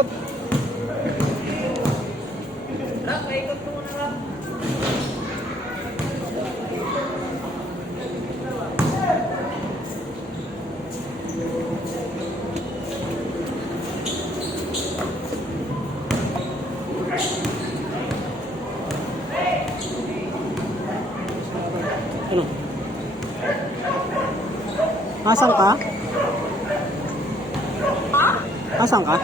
ikot. Ano? Asan ka? Asan ka?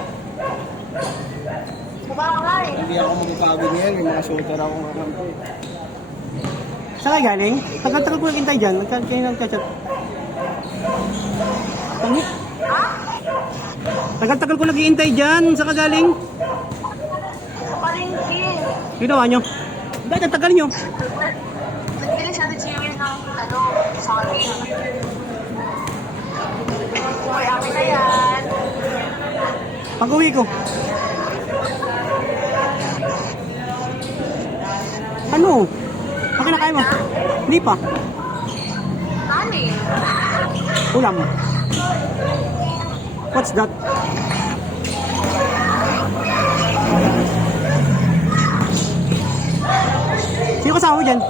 Hindi ako magkakabig ngayon. May mga shooter ako ngayon. Saan ka galing? Tagal-tagal ko naghintay dyan. Kayo nagchat-chat. Pangit. Tagal-tagal ko naghihintay dyan. Saan ka galing? Sa palengke. Ginawa nyo? Bakit ang tagal nyo? Nagbili siya ni Jiwil ng sorry. Uy, amin na yan. Pag-uwi ko. Ano? Bakit na kayo mo? Hindi pa. Nani? Ulam. What's that? Sino kasama mo dyan?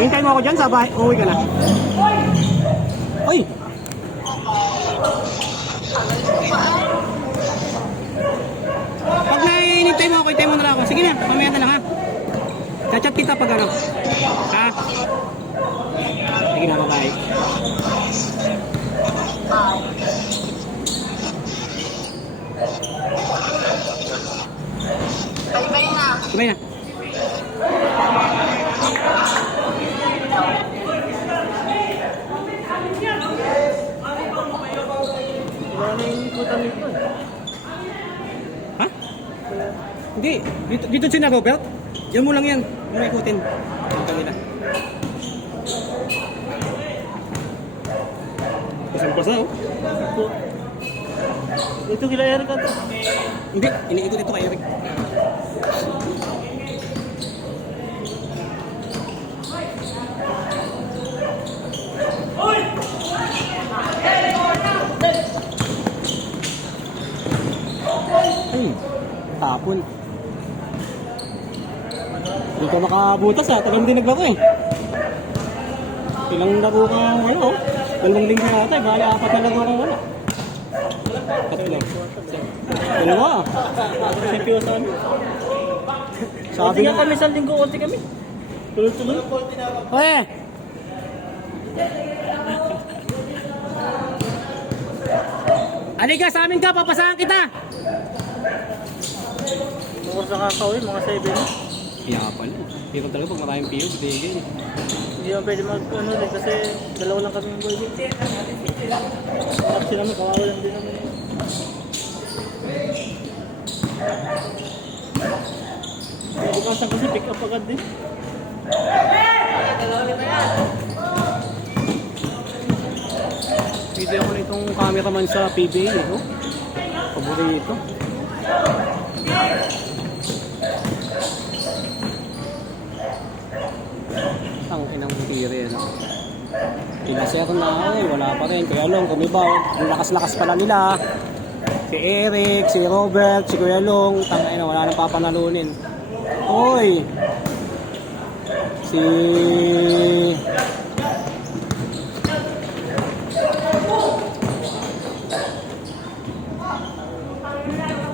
Hintayin mo ako dyan sa bahay. Uuwi ka na. Uy! Pag nainintay mo ako, hintay mo na lang ako. Sige na, mamaya na lang ha. Chat kita pag ano. Ha? Sige na, bye-bye. Bye-bye na. Bye na. Ha? Hindi. Dito si na Robert. Yan mo lang yan. Yung may ikutin. Yung kanila. Pasang-pasa oh. Ito kila Eric ka to. Hindi. Iniikot ito kay Eric. Ay, tapon. Hindi ka makabutas ha, tagang dinig ako eh. Ilang laro ka ano oh. Walang linggo yata eh, bali apat na laro ka wala. Tatlo. Dalawa. Sipyo saan? Sabi Konti nga nga kami sa linggo, konti kami. Tuloy-tuloy. Oye! Halika sa amin ka, papasahan kita! Mga sa kakawin, mga 7. Kaya pala. Pero talaga pag maraming PO, bigay. Hindi naman pwede mag-ano rin kasi dalawa lang kami yung boy. Tapos naman, kawawa lang din naman. Bukasan kasi pick up agad din. Pwede ako na itong cameraman sa PBA, no? Paborito. Ang inang tiri, no? Pinaser na, wala pa rin. Kaya lang, kumibaw. Ang lakas-lakas pala nila. Si Eric, si Robert, si Kuya Long. Tangay na, wala nang papanalunin. Hoy! Si...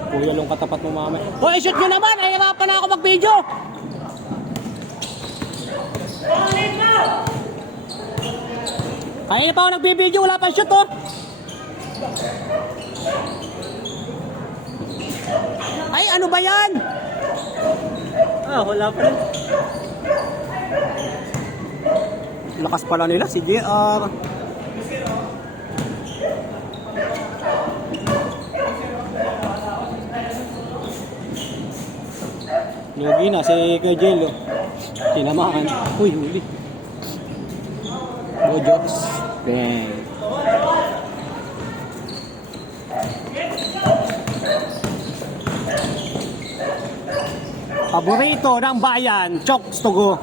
Kuya Long katapat mo mama. Hoy, shoot nyo naman! Nahihirapan na ako mag-video! Kaya pa ako nagbibideo, wala pang shoot oh! Ay, ano ba yan? Wala pa rin. Lakas pala nila si JR. Lugi na si Kuya Jello. Tinamaan. Uy, huli. Bojoks. Bang. Paborito ng bayan, Chokes to go.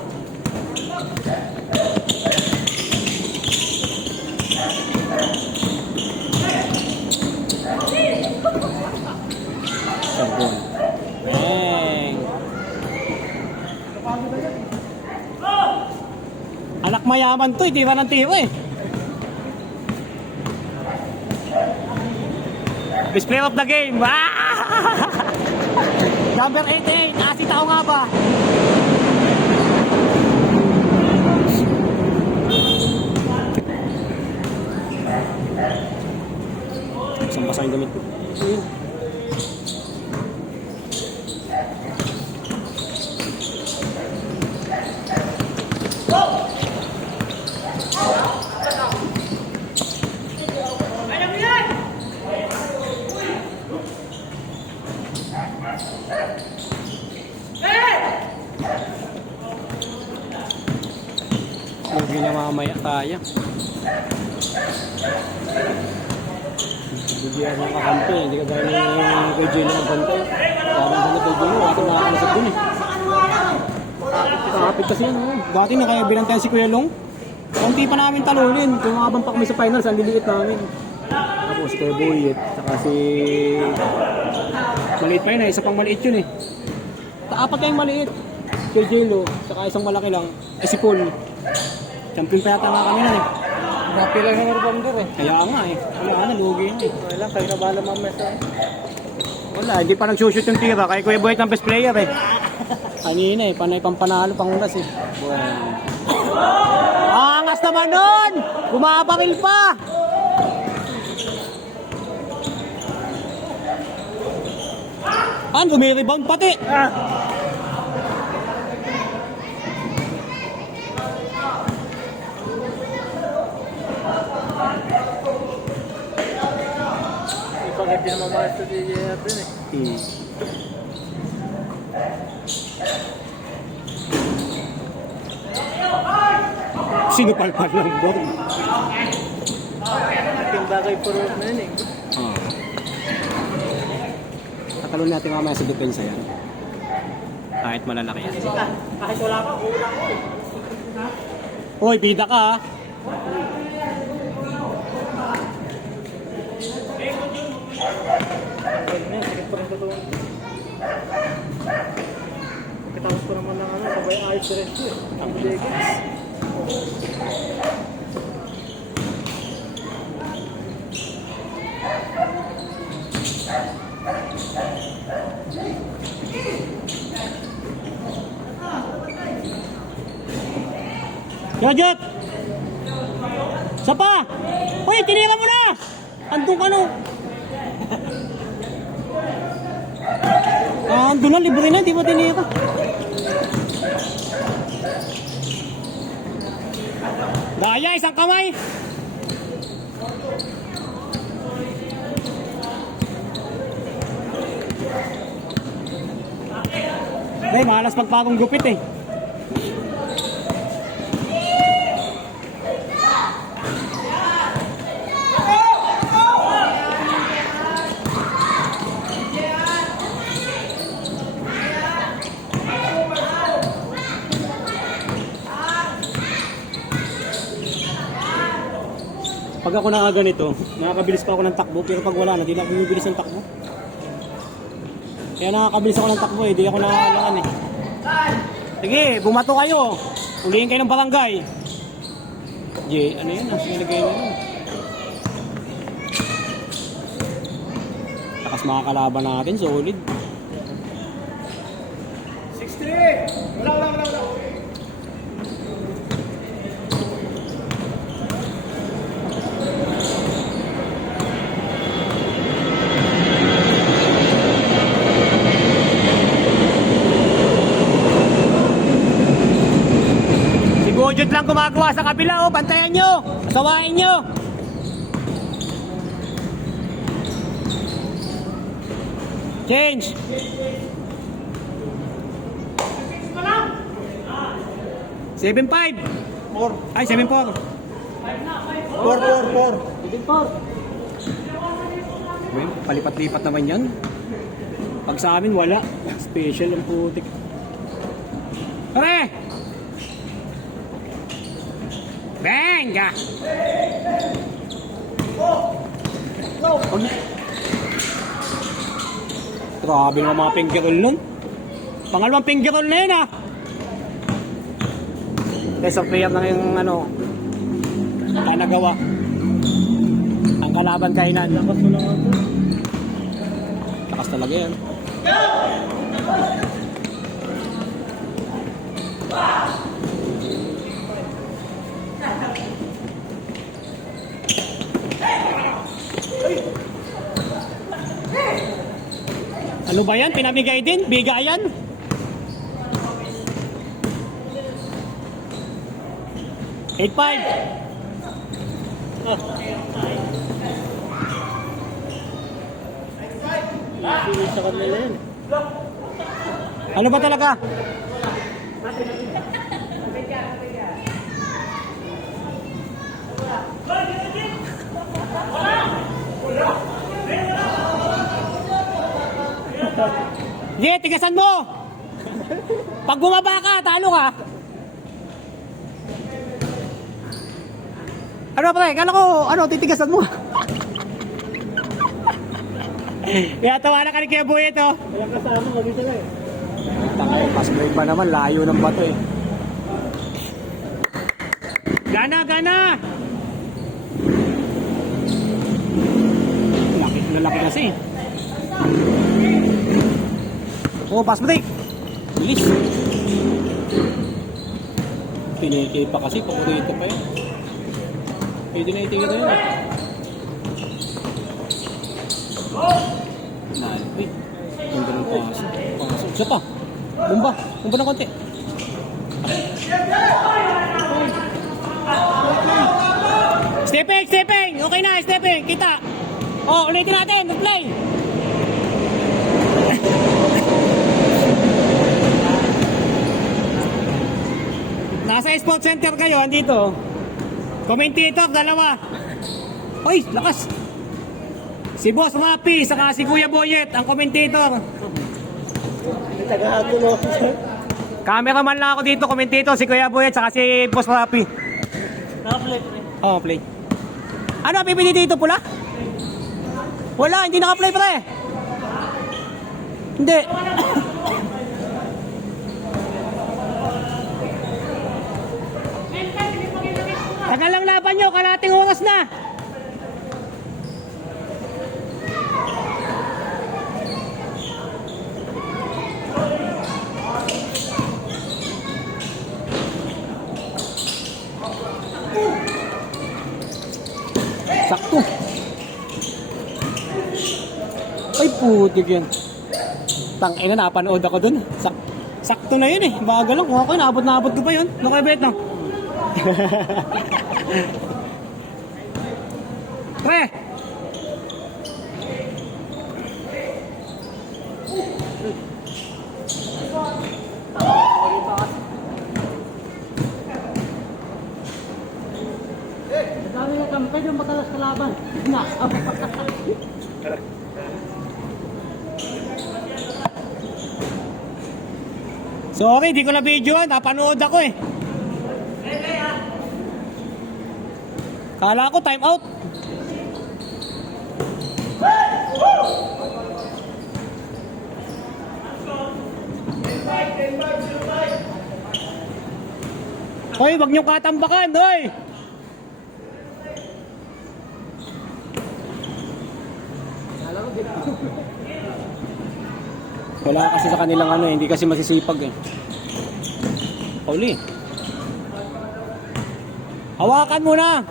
naman to, tira ng tira eh. Best player of the game. Number 88, nasi tao nga ba? Basang-basa yung gamit ko. Hindi na mamaya kaya. Bigyan ng kakampi, hindi ka gaya ni kay Gino ng bantay. Parang hindi kay Gino, wala kang nakakalasap dun eh. Kakapit kasi yan. Dati na kaya bilang tayo si Kuya Long. Kunti pa namin talunin. Kung mabang pa kami sa finals, ang liliit namin. Tapos si Kuya Boyet, saka si... Maliit pa yun eh, isa pang maliit yun eh. Apat kayong maliit. Kay Gino, saka isang malaki lang. Eh si Paul. Champion pa yata nga kami na eh. Happy lang ng rebounder eh. Kaya nga eh. Wala na, lugi yun eh. Okay lang, kayo na bahala mamaya sa... Wala, hindi pa nag-shoot yung tira. Kaya Kuya Boyet ang best player eh. Kanina eh, panay pang panalo, pangulas eh. Angas naman nun! Bumabakil pa! Ano, may rebound pati! Ipagkat din naman mga sa DJ natin eh. Sinipalpal lang ba? Ating bagay puro na yun eh. Tatalon natin mamaya sa depensa yan. Kahit malalaki yan. Kahit wala pa, ulang ko. Hoy, bida ka ha. Sakit pa rin totoo. Katapos ko naman ng ano, sabay ayos rin ito eh. Ang Vegas. Rajat! Sapa! Hoy, tinira mo na! Andun ka no? Andun na, libre na, di ba tinira? Daya, isang kamay! Ay, malas pagpagong gupit eh. Pag ako na ganito, nakakabilis pa ako ng takbo, pero pag wala na, di na ako bumibilis ng takbo. Kaya nakakabilis ako ng takbo eh, di ako nakakalangan eh. Sige, bumato kayo. Ulihin kayo ng barangay. Jay, ano yun? Ang nilagay na yun. Takas mga kalaban natin, solid. 6-3! Wala. Bojot lang gumagawa sa kabila, oh. Bantayan nyo. Asawain nyo. Change. 7-5. 4. Ay, 7-4. 4. 7-4. Palipat-lipat naman yan. Pag sa amin, wala. Special ang putik. Pare! Venga! Grabe ng mga pinggirol nun. Pangalawang pinggirol na yun ah. Kaya sa player na yung ano, Kaya nagawa. Ang kalaban kainan. Lakas mo lang ako. Lakas talaga yan. Ano ba yan? Pinamigay din? Bigayan? Eight five. Sino sa kanila yan? Ano ba talaga? Sige, tigasan mo! Pag bumaba ka, talo ka! Ano pre? Kala ko, titigasan mo. Kaya tawa na ka ni Kuya Boyet, oh. Walang kasama, wag ito lang eh. Tangay, pass break ba naman? Layo ng bato eh. Gana, gana! Lalaki kasi. Oh, pass break! Bilis! Tiniki pa kasi, paborito pa yun. Pwede na itigil na yun eh. Nalpi. Ganda ng paso. Paso. Isa pa. Bumba. Bumba ng konti. Stepping! Stepping! Okay na, stepping! Kita! Oh, ulitin natin! Mag-play! Nasa Sports Center kayo, andito. Commentator, dalawa. Uy, lakas! Si Boss Mapi, saka si Kuya Boyet, ang commentator. May taga-hatol ako. Cameraman lang ako dito, commentator, si Kuya Boyet, saka si Boss Mapi. Naka-play. Oh, play. Ano, pipili dito pula? Wala, hindi naka-play pre. Hindi. Tagal lang laban nyo, kalating oras na. Sakto. Ay, putik yan. Tangina, napanood ako dun. Sakto na yun eh. Bagal lang. Kung ako, naabot ko pa yun. Ano kayo bet, no? Pre! Dami na kampay yung matalas kalaban. Sorry, di ko na video. Napanood ako eh. Kala ko time out. Hoy, wag niyo katambakan, hoy. Wala kasi sa kanilang ano, hindi kasi masisipag eh. Pauli. Hawakan mo na.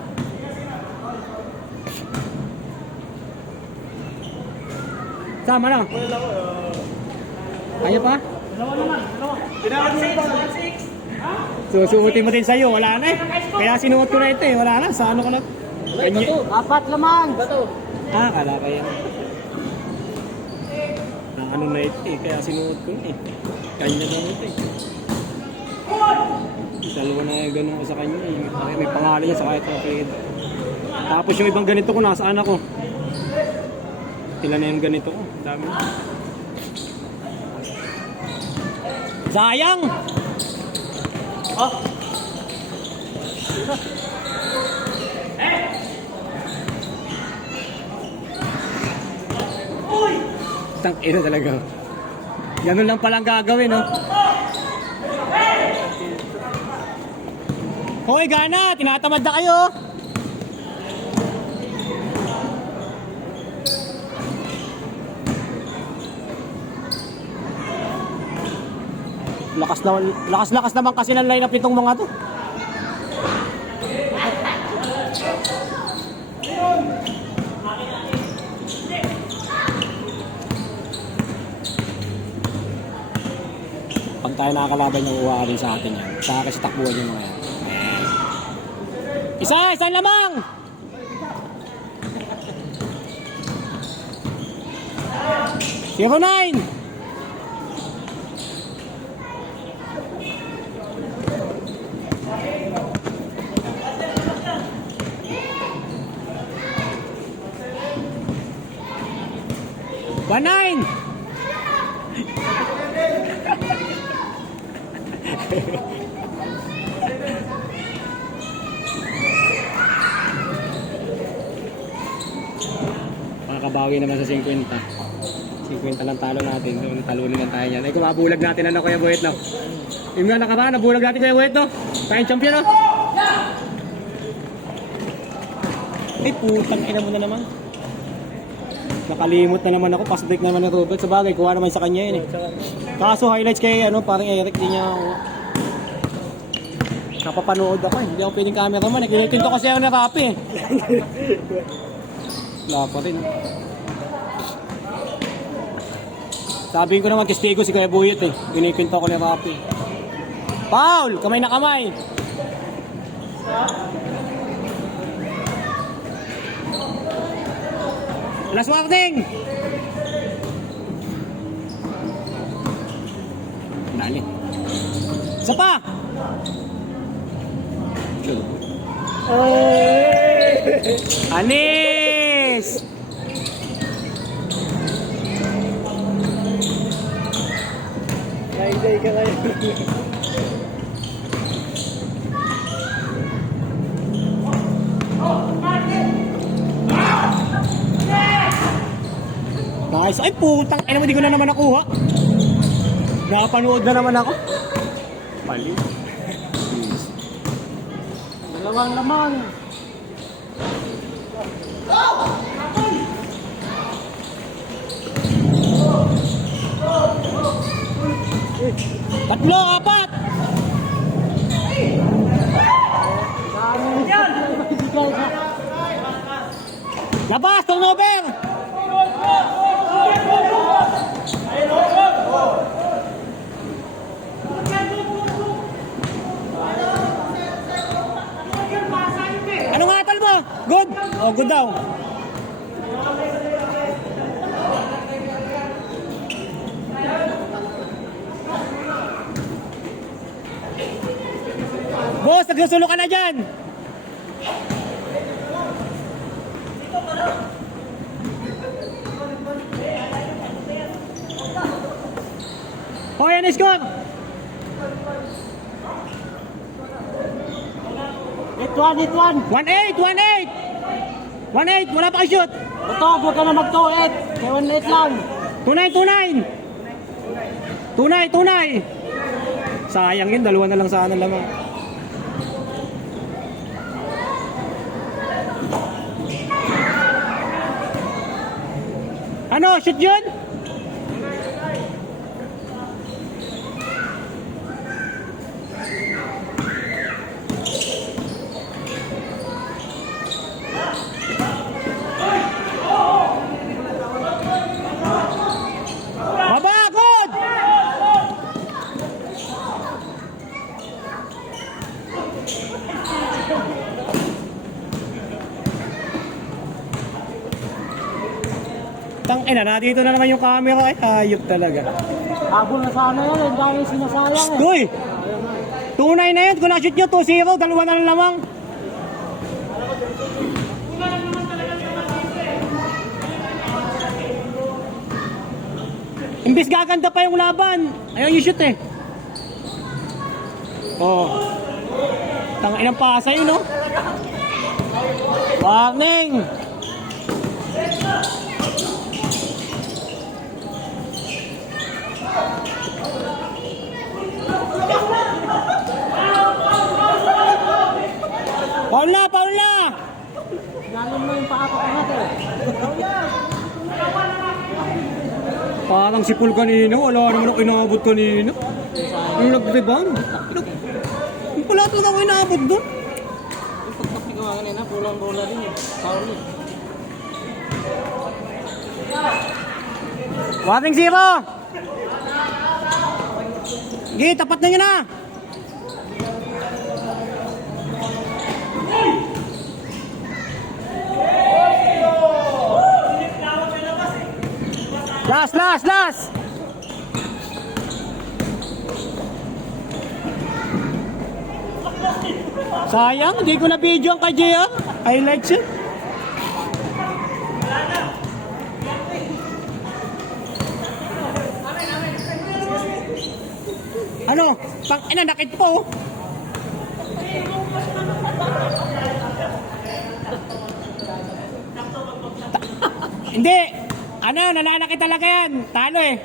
Sama na. Ayaw pa? Dalawa naman, dalawa. Pinawag mo pa. Susumutin mo din sa'yo, wala na eh. Kaya sinuot ko na ito eh, wala na. Sa ano ko na? Apat lamang. Bato. Ah, kala kaya. Na ano na ito eh, kaya sinuot ko na eh. Kanya na ito eh. Dalawa na yung ganun ko sa kanya eh. May pangalan niya sa kahit okay. Tapos yung ibang ganito ko, nasaan ako? Ilan na yung ganito ko? Dami na. Sayang! Oh! Tang-ina talaga. Ganun lang palang gagawin, no? Hoy, gana! Tinatamad na kayo! Lakas naman kasi ng line-up nitong mga to. Pag tayo nakakalaban yung uwa rin sa atin yan. Sa akin sa takbuhan yung mga yan. Ayan. Isa lamang! Zero 9! One 9! Makakabawi naman sa 50. 50 lang talo natin. So, talunin lang tayo yan. Ay, kung mabulag natin ano, Kuya Buhet, no? Yung nga nakaraan, nabulag natin, Kuya Buhet, no? Tayong champion, no? Ay, putang ina mo na naman. Nakalimot na naman ako. Pass break naman ng Robert. Sa bagay, kuha naman sa kanya yun, eh. Kaso, highlights kay, parang Eric, di niya ako. Napapanood ako, eh. Hindi ako pwedeng cameraman, eh. Kinitinto kasi ako na Rapi, eh. Wala pa rin, eh. Sabi ko naman, kistigo si Kuya Buyet, eh. Pinipinto ko ni Rapi. Foul! Kamay na kamay! Last warning! Dali. Isa pa! Anis! Naiday ka ngayon. Nice. Ay, putang ina mo, di ko na naman nakuha. Nakapanood na naman ako. Pali. Dalawang laman. Tatlo, apat! Labas, turnover! Anong atal mo? Good? Oh, good daw. Boss, nagsusulo ka na dyan! Oh, yan ang score! 8-1. 1-8! 1-8! Wala pa kayo shoot! Ito, huwag ka na mag-2-8. Kaya 1-8 lang. 2-9! Sayang yun, dalawa na lang sana lamang. Ano, shoot yun? Mabagod! Tangina na, dito na naman yung camera. Ay, hayop talaga. Habol na sana yan. Ang dami sinasayang eh. Uy! 2-9 na yun. Kung na-shoot nyo, 2-0. Dalawa na lang lamang. Imbis gaganda pa yung laban. Ayaw yung shoot, eh. Oh. Tanginang pasa yun, no? Warning! Paul na! Lalim mo yung paa ko natin. Parang si Paul kanino, wala naman ako inabot kanino. Ang nag-rebound. Yung pala ito ako inaabot doon. Yung pagkapi ko nga kanina, pulang bola din eh. Foul eh. 1-0. Sige, tapat na nyo na. Last. Sayang, hindi ko na video ang kay Jia. Highlights yun. Ano? Nakit po. Hindi. Nalalaki talaga yan. Talo eh.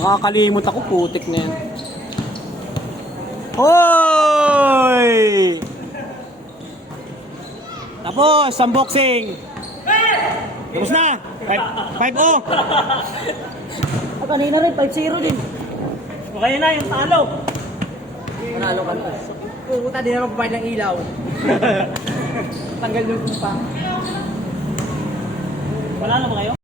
Nakakalimot ako, putik na yan. Hoy! Tapos, unboxing. Tapos na. 5-0. Kanina rin, 5-0 din. Okay na yung talo. Panalo ka na. Pumunta din naman papayad ng ilaw. Tanggal yung pa. Wala na ba kayo?